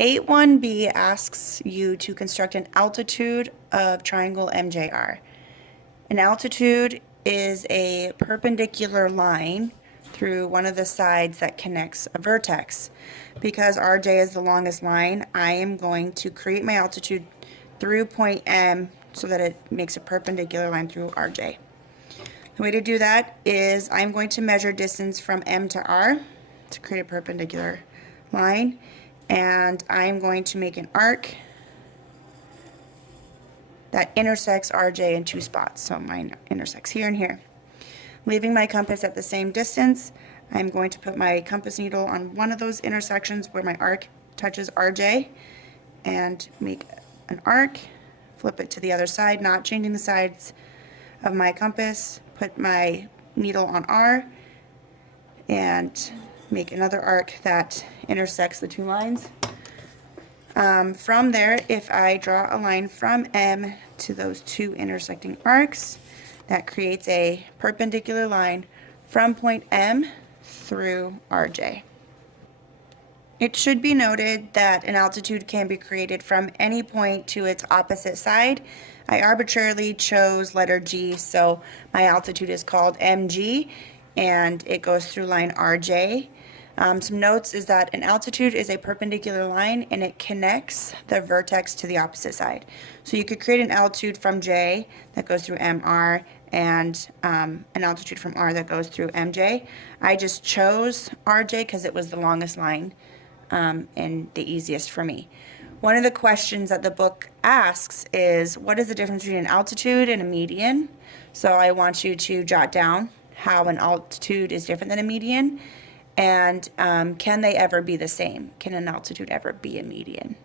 8-1B asks you to construct an altitude of triangle MJR. An altitude is a perpendicular line through one of the sides that connects a vertex. Because RJ is the longest line, I am going to create my altitude through point M so that it makes a perpendicular line through RJ. The way to do that is I'm going to measure distance from M to R to create a perpendicular line, and I'm going to make an arc that intersects RJ in two spots. So mine intersects here and here. Leaving my compass at the same distance, I'm going to put my compass needle on one of those intersections where my arc touches RJ and make an arc, flip it to the other side, not changing the sides of my compass, put my needle on R and make another arc that intersects the two lines. From there, if I draw a line from M to those two intersecting arcs, that creates a perpendicular line from point M through RJ. It should be noted that an altitude can be created from any point to its opposite side. I arbitrarily chose letter G, so my altitude is called MG, and it goes through line RJ. Some notes is that an altitude is a perpendicular line and it connects the vertex to the opposite side. So you could create an altitude from J that goes through MR and an altitude from R that goes through MJ. I just chose RJ because it was the longest line and the easiest for me. One of the questions that the book asks is, what is the difference between an altitude and a median? So I want you to jot down how an altitude is different than a median. And can they ever be the same? Can an altitude ever be a median?